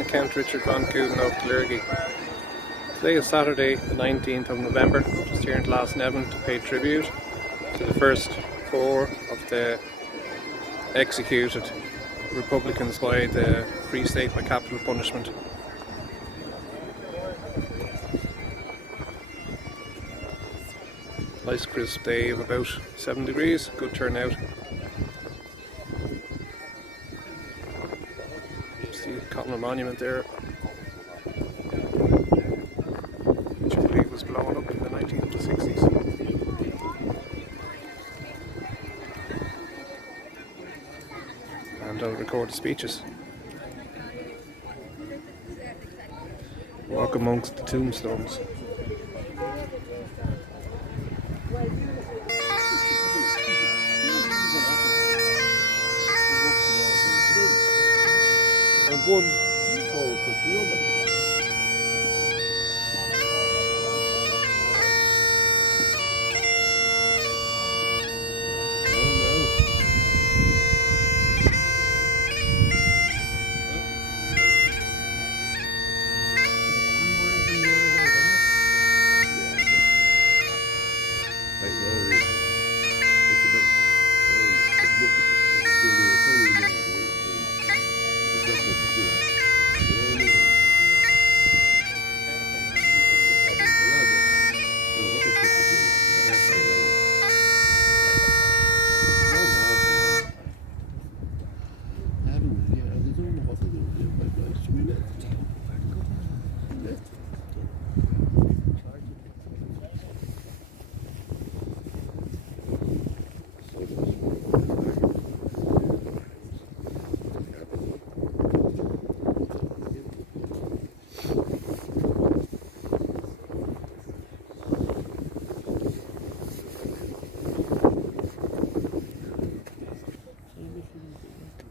and Count Richard von Coudenhove Kalergi. Today is Saturday the 19th of November, just here in Glasnevin to pay tribute to the first four of the executed Republicans by the Free State by capital punishment. Nice crisp day of about 7 degrees, good turnout. See the Cotton Monument there, which I believe was blown up in the 1960s. And I'll record the speeches. Walk amongst the tombstones. And one goal for the other.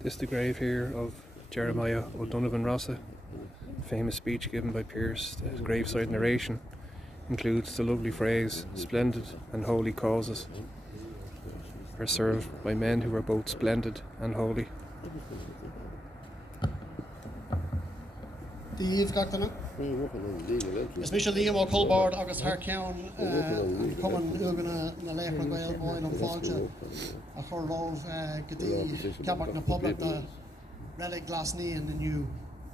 This is the grave here of Jeremiah O'Donovan Rossa. Famous speech given by Pearse. The graveside narration includes the lovely phrase, "Splendid and holy causes are served by men who are both splendid and holy." Díomh gachtainna. Is Michel Liam Ó Culbard agus Thar Ceann cumann uganna na léithre Gael bháin an fáilte a chur rómh go dtí ceapacht na public na relic Glasníon inniu.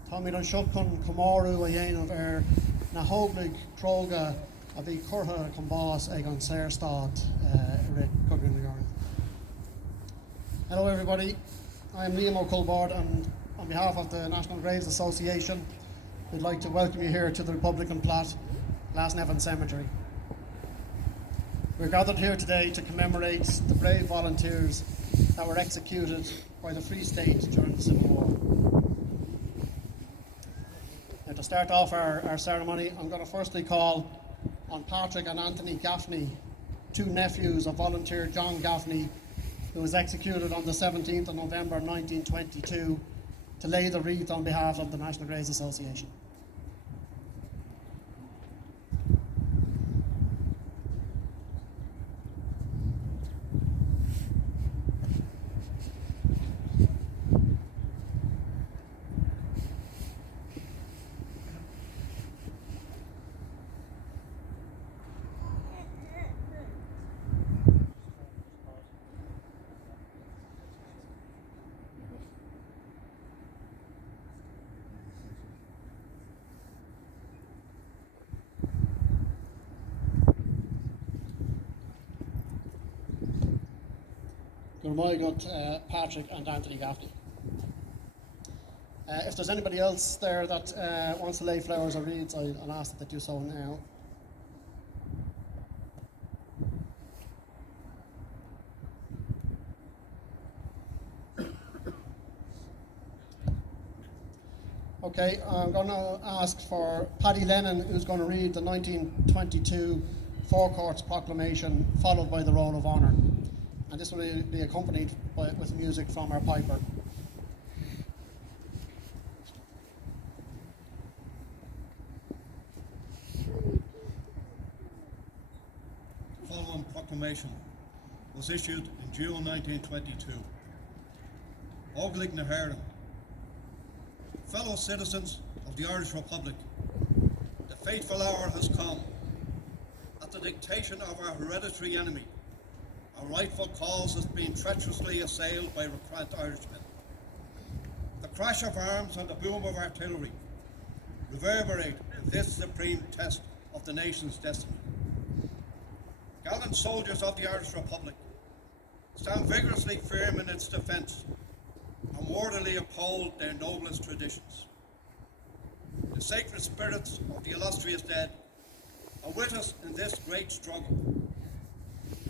Tá míad an seo chun comárú a dhéanamh na hóglaigh tróga a bhí curtha chun bás ag an Saorstát Rick Coudenhove. Hello everybody, I am Liam Ó Culbard and on behalf of the National Graves Association we'd like to welcome you here to the Republican plot, Glasnevin Cemetery. We're gathered here today to commemorate the brave volunteers that were executed by the Free State during the Civil War. Now to start off our ceremony, I'm going to firstly call on Patrick and Anthony Gaffney, two nephews of volunteer John Gaffney, who was executed on the 17th of November 1922, to lay the wreath on behalf of the National Graves Association. I got Patrick and Anthony Gaffney. If there's anybody else there that wants to lay flowers or wreaths, I'll ask that they do so now. Okay, I'm going to ask for Paddy Lennon, who's going to read the 1922 Four Courts Proclamation, followed by the Roll of Honour. And this will be accompanied with music from our piper. The following proclamation was issued in June 1922. Óglaigh na hÉireann. Fellow citizens of the Irish Republic, the fateful hour has come. At the dictation of our hereditary enemy, our rightful cause has been treacherously assailed by recreant Irishmen. The crash of arms and the boom of artillery reverberate in this supreme test of the nation's destiny. Gallant soldiers of the Irish Republic, stand vigorously firm in its defence and worthily uphold their noblest traditions. The sacred spirits of the illustrious dead are with us in this great struggle.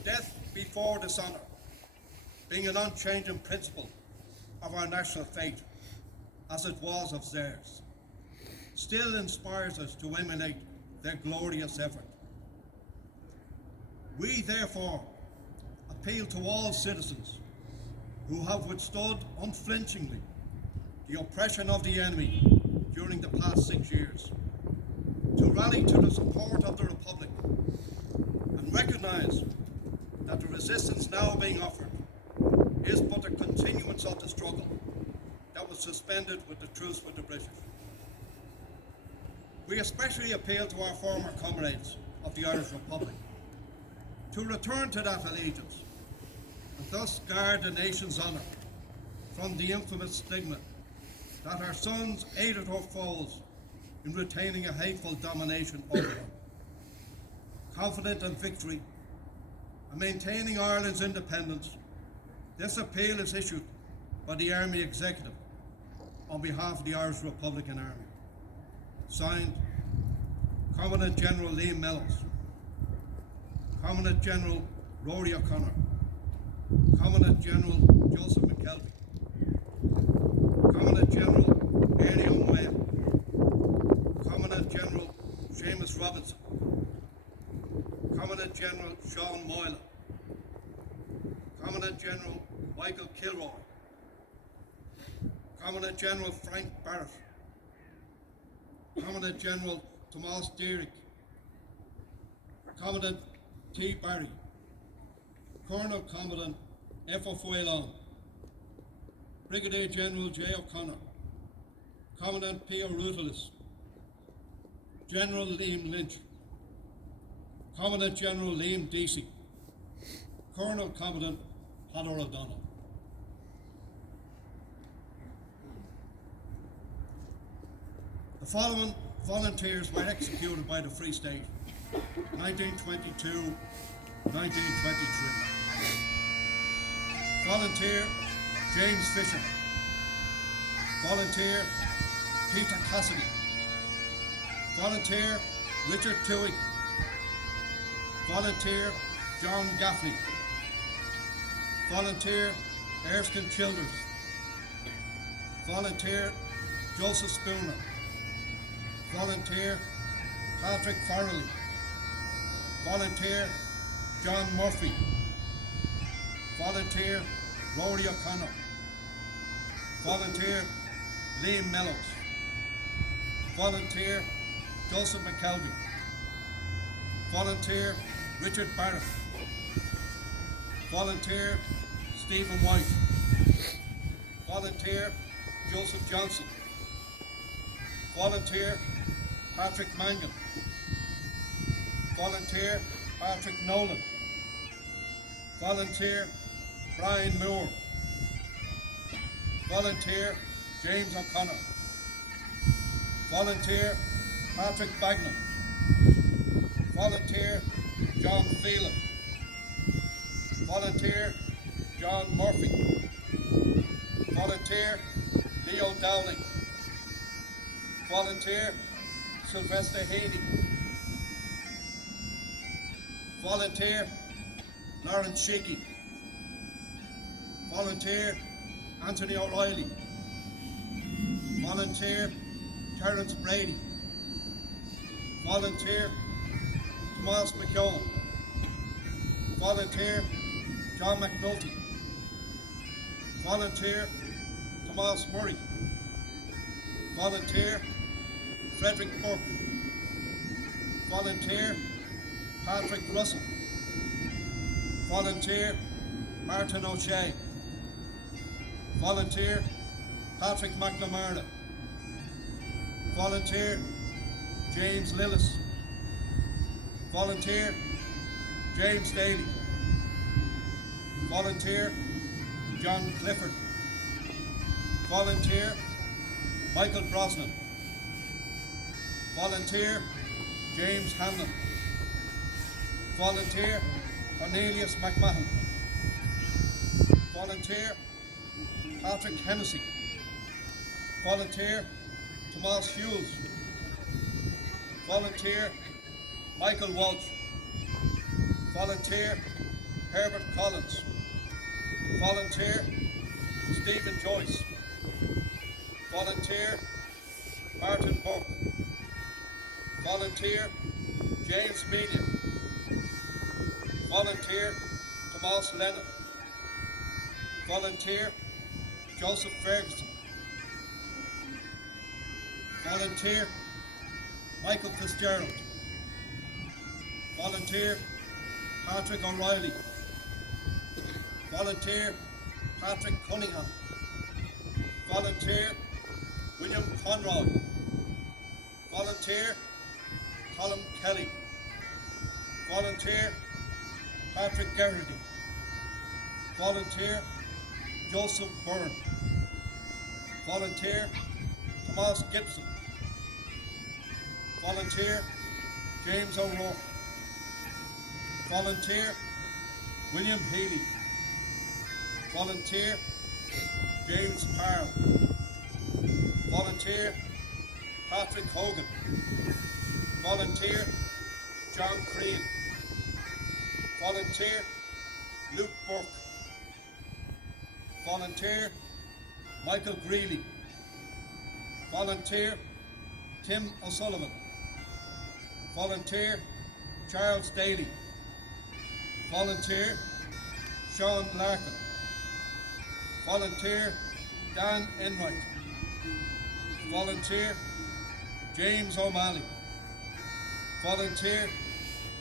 Death before dishonour, being an unchanging principle of our national faith, as it was of theirs, still inspires us to emulate their glorious effort. We therefore appeal to all citizens who have withstood unflinchingly the oppression of the enemy during the past 6 years, to rally to the support of the Republic and recognise that the resistance now being offered is but a continuance of the struggle that was suspended with the truce with the British. We especially appeal to our former comrades of the Irish Republic to return to that allegiance and thus guard the nation's honour from the infamous stigma that our sons aided our foes in retaining a hateful domination over them. Confident in victory and maintaining Ireland's independence, this appeal is issued by the Army Executive on behalf of the Irish Republican Army. Signed, Commandant General Liam Mellows, Commandant General Rory O'Connor, Commandant General Joseph McKelvey, Commandant General Ernie O'Moyle, Commandant General Seamus Robinson, Commandant General Sean Moylan, Commandant General Michael Kilroy, Commandant General Frank Barrett, Commandant General Tomas Dearick, Commandant T. Barry, Colonel Commandant F. O'Foylon, Brigadier General J. O'Connor, Commandant P. O'Rutalis, General Liam Lynch, Commandant General Liam Deasy, Colonel Commandant Padder O'Donnell. The following volunteers were executed by the Free State, 1922-1923. Volunteer James Fisher. Volunteer Peter Cassidy. Volunteer Richard Toohey. Volunteer John Gaffney. Volunteer Erskine Childers. Volunteer Joseph Spooner. Volunteer Patrick Farrelly. Volunteer John Murphy. Volunteer Rory O'Connor. Volunteer Liam Mellows. Volunteer Joseph McKelvey. Volunteer Richard Barrett. Volunteer Stephen White. Volunteer Joseph Johnson. Volunteer Patrick Mangan. Volunteer Patrick Nolan. Volunteer Brian Moore. Volunteer James O'Connor. Volunteer Patrick Bagnall. Volunteer John Phelan. Volunteer John Murphy. Volunteer Leo Dowling. Volunteer Sylvester Haney. Volunteer Lawrence Sheeky. Volunteer Anthony O'Reilly. Volunteer Terence Brady. Volunteer Tomas McKeown. Volunteer John McNulty. Volunteer Tomas Murray. Volunteer Frederick Burke. Volunteer Patrick Russell. Volunteer Martin O'Shea. Volunteer Patrick McNamara. Volunteer, James Lillis. Volunteer, James Daly. Volunteer, John Clifford. Volunteer, Michael Brosnan. Volunteer, James Hanlon. Volunteer, Cornelius McMahon. Volunteer, Patrick Hennessy. Volunteer, Tomas Hughes. Volunteer, Michael Walsh. Volunteer, Herbert Collins. Volunteer, Stephen Joyce. Volunteer, Martin Burke. Volunteer, James Median. Volunteer, Tomas Lennon. Volunteer, Joseph Ferguson. Volunteer, Michael Fitzgerald. Volunteer, Patrick O'Reilly. Volunteer, Patrick Cunningham. Volunteer, William Conroy. Volunteer, Colin Kelly. Volunteer, Patrick Geraghty. Volunteer, Joseph Byrne. Volunteer, Tomas Gibson. Volunteer, James O'Rourke. Volunteer, William Healy. Volunteer, James Parle. Volunteer, Patrick Hogan. Volunteer, John Crean. Volunteer, Luke Burke. Volunteer, Michael Greeley. Volunteer, Tim O'Sullivan. Volunteer, Charles Daly. Volunteer, Sean Larkin. Volunteer, Dan Enright. Volunteer, James O'Malley. Volunteer,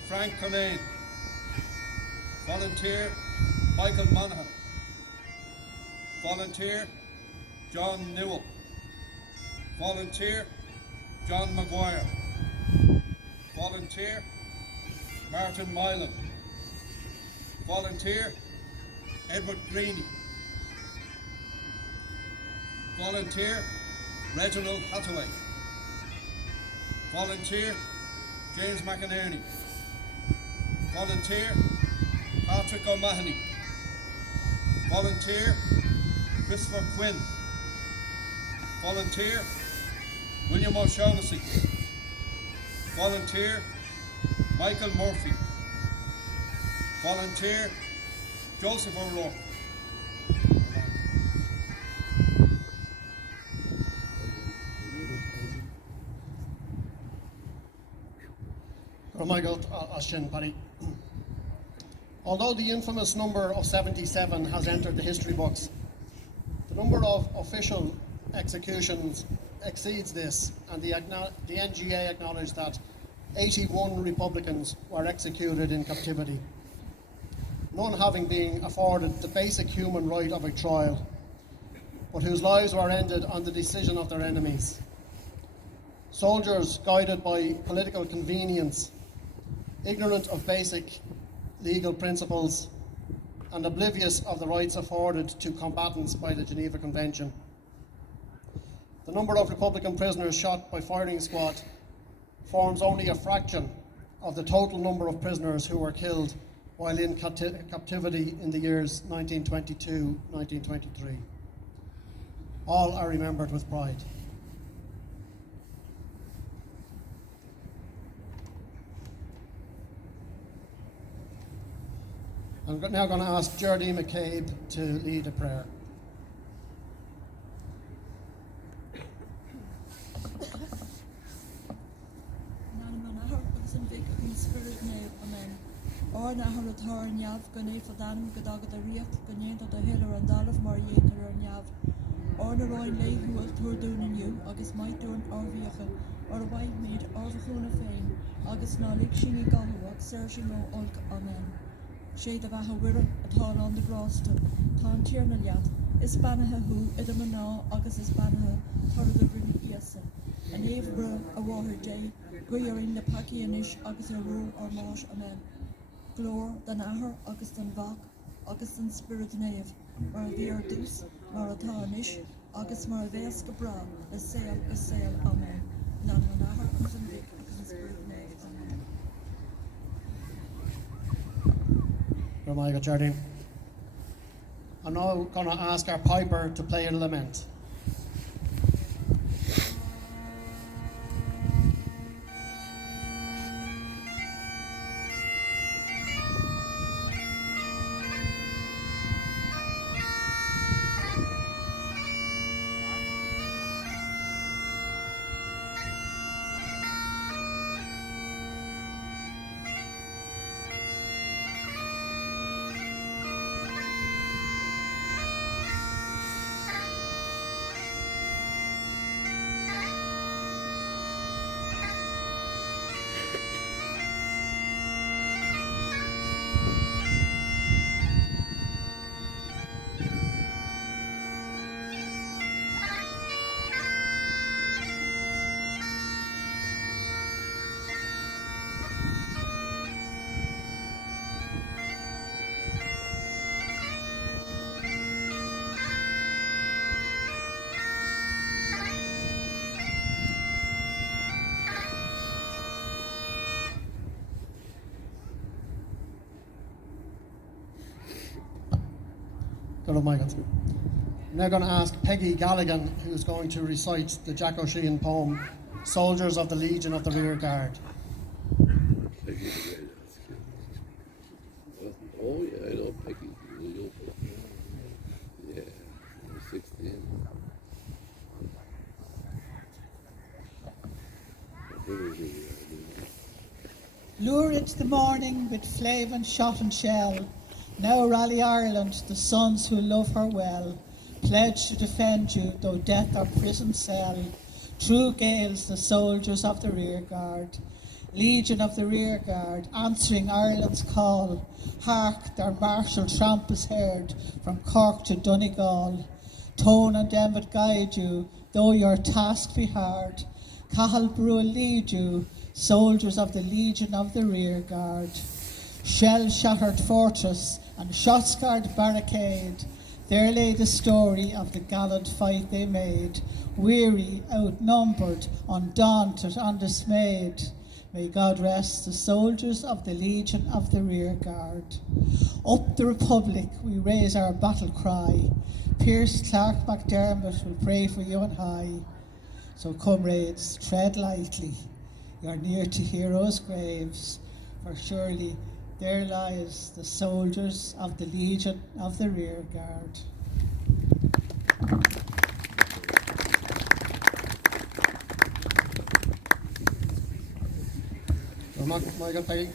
Frank Conane. Volunteer, Michael Monaghan. Volunteer, John Newell. Volunteer, John Maguire. Volunteer, Martin Milan. Volunteer, Edward Greeny. Volunteer, Reginald Hathaway. Volunteer, James McInerney. Volunteer, Patrick O'Mahony. Volunteer, Christopher Quinn. Volunteer, William O'Shaughnessy. Volunteer, Michael Murphy. Volunteer, Joseph O'Rourke. Although the infamous number of 77 has entered the history books, the number of official executions exceeds this, and the NGA acknowledged that 81 Republicans were executed in captivity, none having been afforded the basic human right of a trial, but whose lives were ended on the decision of their enemies. Soldiers guided by political convenience, ignorant of basic legal principles, and oblivious of the rights afforded to combatants by the Geneva Convention. The number of Republican prisoners shot by firing squad forms only a fraction of the total number of prisoners who were killed while in captivity in the years 1922-1923. All are remembered with pride. I'm now going to ask Gerdy McCabe to lead a prayer. Or na har het haar njaf gane verdan gedag de richt gane tot de hele randalf mar jeter njaf. Or na roin lei hu het hoor doen in you agus might doen or viege or white meat or the groene fein agus na lik shingi galwak searching o olk amen. Shade of a wirra at all on the groste tan tierna liat is bannahe hu idem na agus is bannahe tar the rin iese. an éibre a bháthair dé, guiarín le pacianis agus a rú ar máis amen. Glór den ahar agus den bhach agus den spirit néamh, mar a bhí ar dús, mar atá anis, agus mar a bheas go bra, is saol, amen. Ná an ahar agus an bhíc agus an spirit néamh, amen. Good morning, Jardine. I'm now going to ask our piper to play a lament. Good old Michael. I'm now going to ask Peggy Galligan, who's going to recite the Jack O'Shean poem, Soldiers of the Legion of the Rear Guard. Oh, yeah, I know Peggy. Yeah, 16. Lurid the morning with flave and shot and shell. Now rally Ireland, the sons who love her well, pledged to defend you, though death or prison cell. True Gaels, the soldiers of the rear guard, Legion of the rear guard, answering Ireland's call. Hark, their martial tramp is heard from Cork to Donegal. Tone and Emmet guide you, though your task be hard. Cathal Brua lead you, soldiers of the Legion of the rear guard. Shell-shattered fortress and shot-scarred barricade, there lay the story of the gallant fight they made. Weary, outnumbered, undaunted, undismayed, may God rest the soldiers of the Legion of the rear guard. Up the Republic we raise our battle cry. Pierce Clark MacDermot will pray for you on high. So comrades, tread lightly, you're near to heroes' graves, for surely there lies the soldiers of the Legion of the rear guard. Michael Peggy.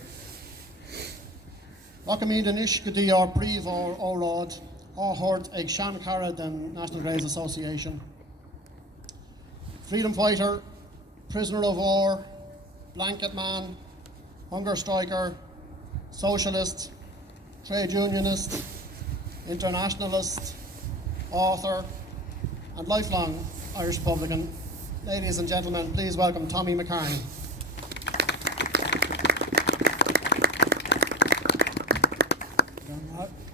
Welcome den ish gedi or brief or rod, or hord ag Shancara den National Graves Association. Freedom fighter, prisoner of war, blanket man, hunger striker, socialist, trade unionist, internationalist, author, and lifelong Irish Republican. Ladies and gentlemen, please welcome Tommy McCartney.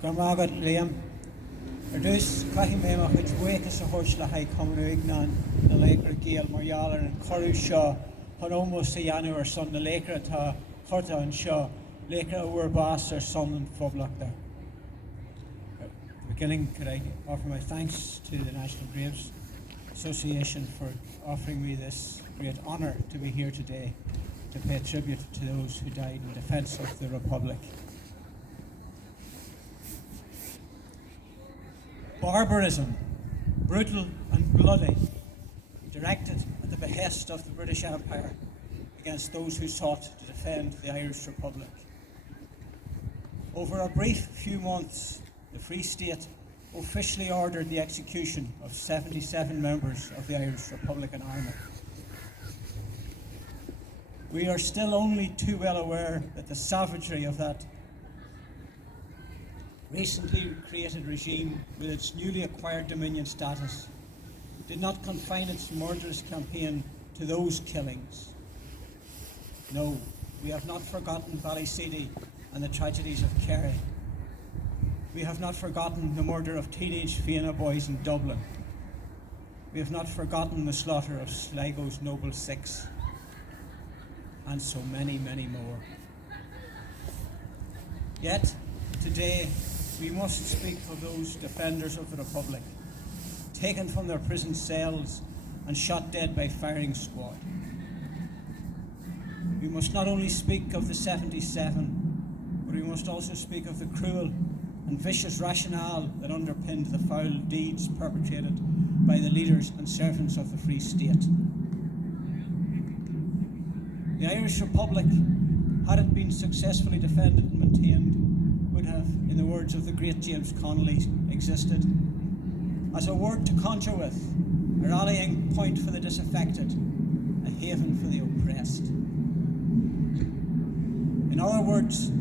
Gomagad Liam. Dus cracking me ma which wake us a horse la high common ignan, the laker Gael Marialler and Corrie Shaw, had almost a Yanu or son the laker ta Horta and Shaw, laker our boss or son and Foblak there. Beginning, could I offer my thanks to the National Graves Association for offering me this great honour to be here today to pay tribute to those who died in defence of the Republic. Barbarism, brutal and bloody, directed at the behest of the British Empire against those who sought to defend the Irish Republic. Over a brief few months, the Free State officially ordered the execution of 77 members of the Irish Republican Army. We are still only too well aware that the savagery of that recently created regime, with its newly acquired Dominion status, did not confine its murderous campaign to those killings. No, we have not forgotten Ballyseedy and the tragedies of Kerry. We have not forgotten the murder of teenage Fianna boys in Dublin. We have not forgotten the slaughter of Sligo's Noble Six, and so many, many more. Yet, today, we must speak of those defenders of the Republic, taken from their prison cells and shot dead by firing squad. We must not only speak of the 77, but we must also speak of the cruel and vicious rationale that underpinned the foul deeds perpetrated by the leaders and servants of the Free State. The Irish Republic, had it been successfully defended and maintained, would have, in the words of the great James Connolly, existed as a word to conjure with, a rallying point for the disaffected, a haven for the oppressed. In other words,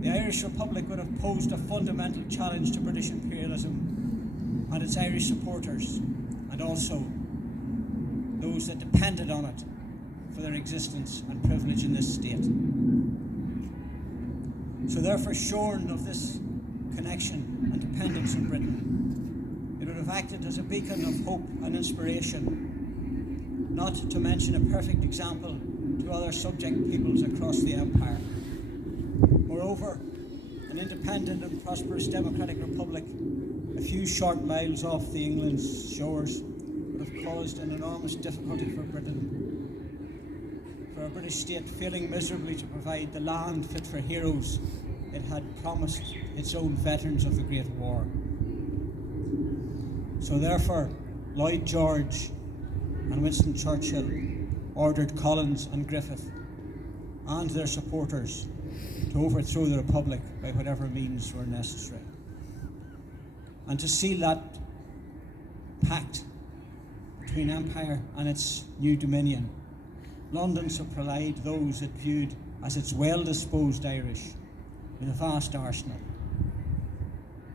the Irish Republic would have posed a fundamental challenge to British imperialism and its Irish supporters, and also those that depended on it for their existence and privilege in this state. So therefore, shorn of this connection and dependence on Britain, it would have acted as a beacon of hope and inspiration, not to mention a perfect example to other subject peoples across the empire. Moreover, an independent and prosperous democratic republic a few short miles off the England's shores would have caused an enormous difficulty for Britain, for a British state failing miserably to provide the land fit for heroes it had promised its own veterans of the Great War. So therefore, Lloyd George and Winston Churchill ordered Collins and Griffith and their supporters to overthrow the Republic by whatever means were necessary. And to seal that pact between Empire and its new dominion, London supplied those it viewed as its well-disposed Irish with a vast arsenal,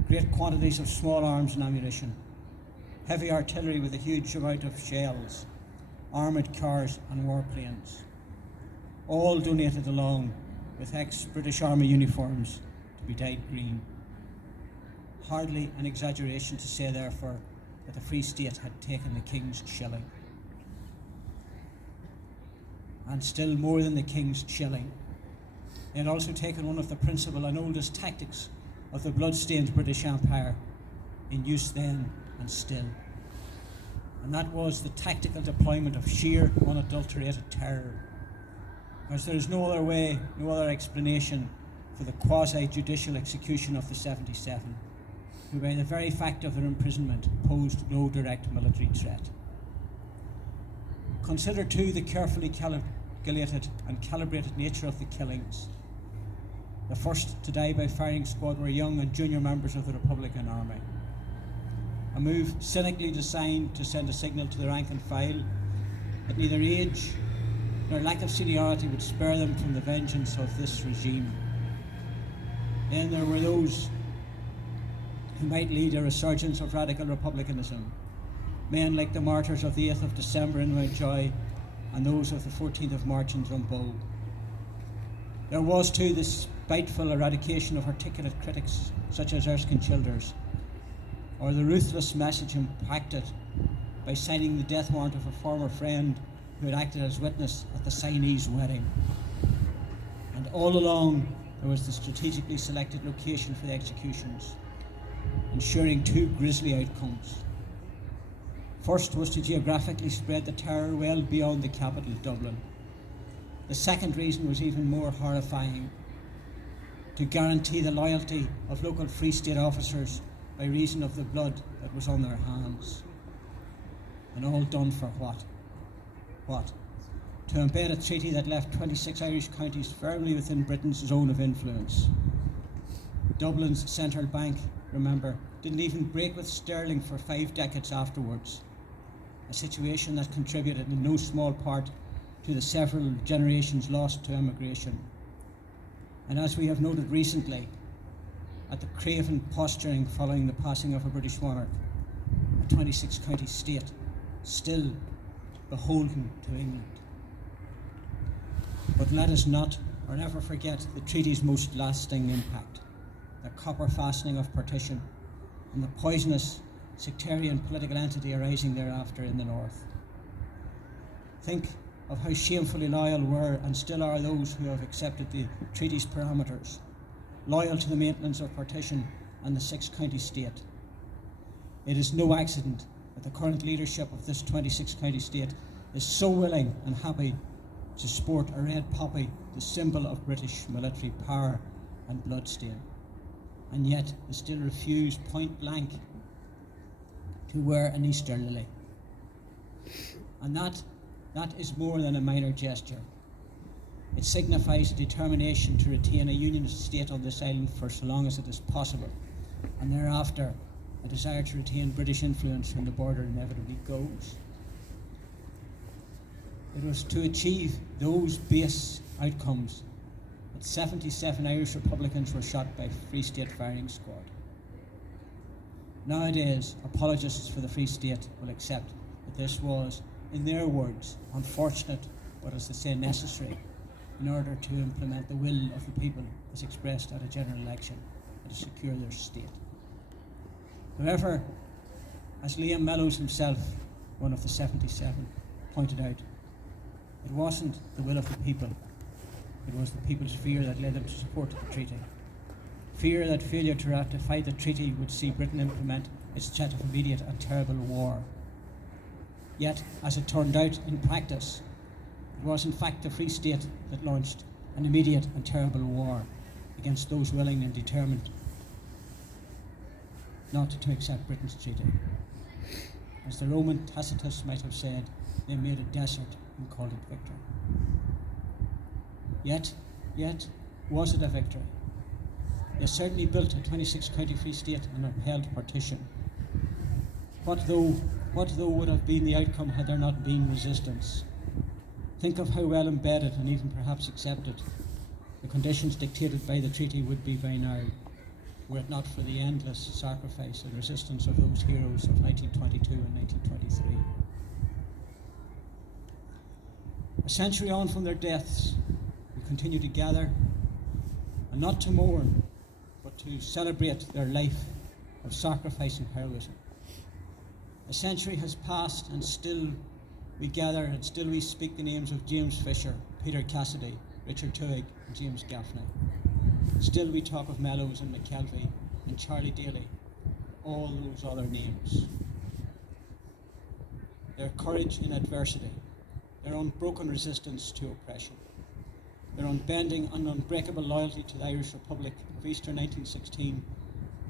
great quantities of small arms and ammunition, heavy artillery with a huge amount of shells, armoured cars and warplanes, all donated along with ex-British Army uniforms to be dyed green. Hardly an exaggeration to say, therefore, that the Free State had taken the King's shilling. And still more than the King's shilling, they had also taken one of the principal and oldest tactics of the blood-stained British Empire in use then and still. And that was the tactical deployment of sheer, unadulterated terror. Because there is no other way, no other explanation for the quasi-judicial execution of the 77, who by the very fact of their imprisonment posed no direct military threat. Consider too the carefully calculated and calibrated nature of the killings. The first to die by firing squad were young and junior members of the Republican Army. A move cynically designed to send a signal to the rank and file that neither age nor lack of seniority would spare them from the vengeance of this regime. Then there were those who might lead a resurgence of radical republicanism, men like the martyrs of the 8th of December in Mountjoy and those of the 14th of March in Drumboe. There was too the spiteful eradication of articulate critics such as Erskine Childers, or the ruthless message impacted by signing the death warrant of a former friend who had acted as witness at the Siamese wedding. And all along there was the strategically selected location for the executions, ensuring two grisly outcomes. First was to geographically spread the terror well beyond the capital, Dublin. The second reason was even more horrifying: to guarantee the loyalty of local Free State officers by reason of the blood that was on their hands. And all done for what? What? To embed a treaty that left 26 Irish counties firmly within Britain's zone of influence. Dublin's central bank, remember, didn't even break with sterling for 5 decades afterwards, a situation that contributed in no small part to the several generations lost to emigration. And as we have noted recently, at the craven posturing following the passing of a British monarch, a 26-county state still beholden to England. But let us not or never forget the treaty's most lasting impact, the copper fastening of partition and the poisonous sectarian political entity arising thereafter in the north. Think of how shamefully loyal were and still are those who have accepted the treaty's parameters, loyal to the maintenance of partition and the six-county state. It is no accident that the current leadership of this 26-county state is so willing and happy to sport a red poppy, the symbol of British military power and bloodstain, and yet they still refuse point blank to wear an Easter lily. And that is more than a minor gesture. It signifies a determination to retain a unionist state on this island for so long as it is possible, and thereafter a desire to retain British influence when the border inevitably goes. It was to achieve those base outcomes that 77 Irish Republicans were shot by Free State firing squad. Nowadays, apologists for the Free State will accept that this was, in their words, unfortunate, but as they say, necessary, in order to implement the will of the people as expressed at a general election and to secure their state. However, as Liam Mellows himself, one of the 77, pointed out, it wasn't the will of the people, it was the people's fear that led them to support the treaty. Fear that failure to ratify the treaty would see Britain implement its threat of immediate and terrible war. Yet, as it turned out in practice, it was in fact the Free State that launched an immediate and terrible war against those willing and determined not to accept Britain's treaty. As the Roman Tacitus might have said, they made a desert and called it victory. Yet, was it a victory? They certainly built a 26-county Free State and upheld partition. What though would have been the outcome had there not been resistance? Think of how well embedded and even perhaps accepted the conditions dictated by the treaty would be by now, were it not for the endless sacrifice and resistance of those heroes of 1922 and 1923. A century on from their deaths, we continue to gather, and not to mourn, but to celebrate their life of sacrifice and heroism. A century has passed, and still we gather, and still we speak the names of James Fisher, Peter Cassidy, Richard Twohig, and James Gaffney. Still we talk of Mellows and McKelvey and Charlie Daly, all those other names. Their courage in adversity, their unbroken resistance to oppression, their unbending and unbreakable loyalty to the Irish Republic of Easter 1916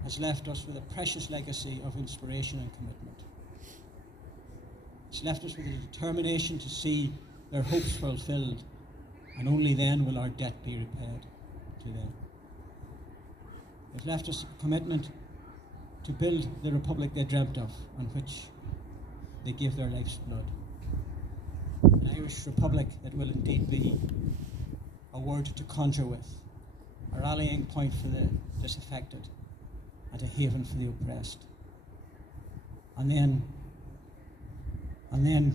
has left us with a precious legacy of inspiration and commitment. It's left us with a determination to see their hopes fulfilled, and only then will our debt be repaid to them. It left us a commitment to build the republic they dreamt of, on which they gave their life's blood. An Irish republic that will indeed be a word to conjure with, a rallying point for the disaffected, and a haven for the oppressed. And then,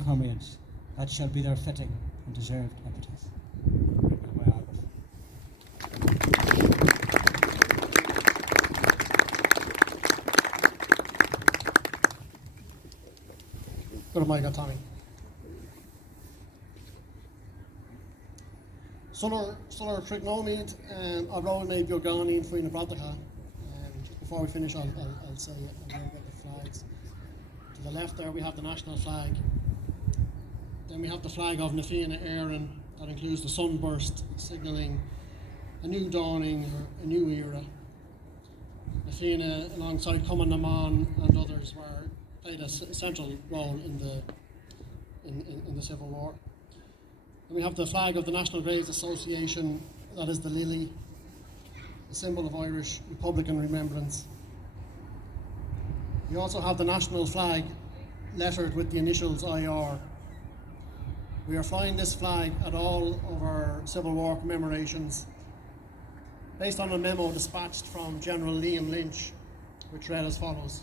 comrades, that shall be their fitting and deserved epitaph. Go to Michael Tommy. Suller Trignomid, a roll may be organic for in Brataha. Just before we finish, I'll say a little bit of the flags. To the left there we have the national flag. Then we have the flag of Nafina Éireann, that includes the sunburst, signalling a new dawning or a new era. Nafina, alongside Cumann na Mán and others, played a central role in the Civil War. And we have the flag of the National Graves Association, that is the lily, a symbol of Irish Republican remembrance. We also have the national flag lettered with the initials IR. We are flying this flag at all of our Civil War commemorations based on a memo dispatched from General Liam Lynch, which read as follows.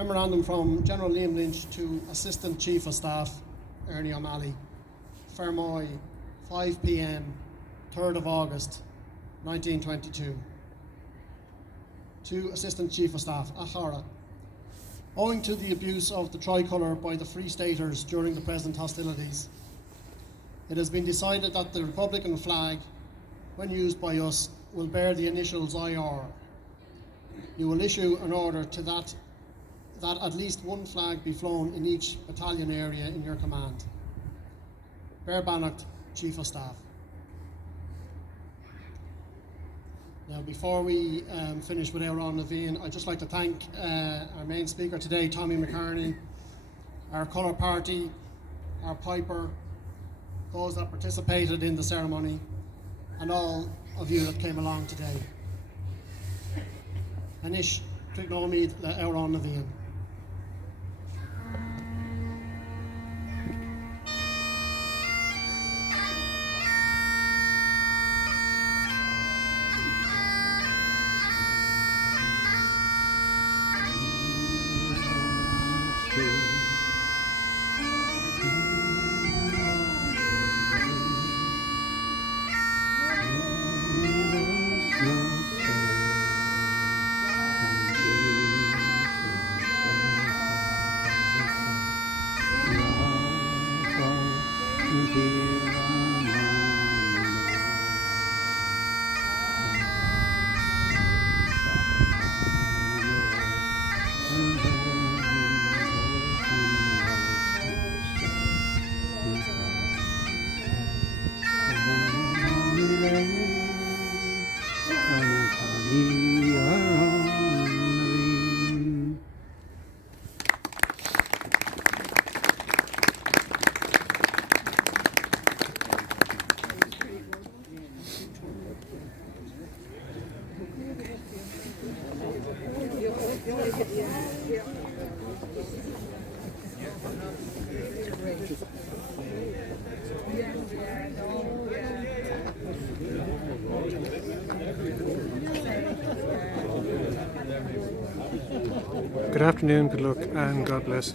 Memorandum from General Liam Lynch to Assistant Chief of Staff Ernie O'Malley. Fermoy, 5 p.m, 3rd of August, 1922. To Assistant Chief of Staff, Achara. Owing to the abuse of the tricolour by the Free Staters during the present hostilities, it has been decided that the Republican flag, when used by us, will bear the initials IR. You will issue an order to that at least one flag be flown in each battalion area in your command. Bear Bannock, Chief of Staff. Now, before we finish with our own Naveen, I'd just like to thank our main speaker today, Tommy McCarney, our colour party, our piper, those that participated in the ceremony, and all of you that came along today. Anish, Trignomid, our own Naveen. Good afternoon, good luck, and God bless.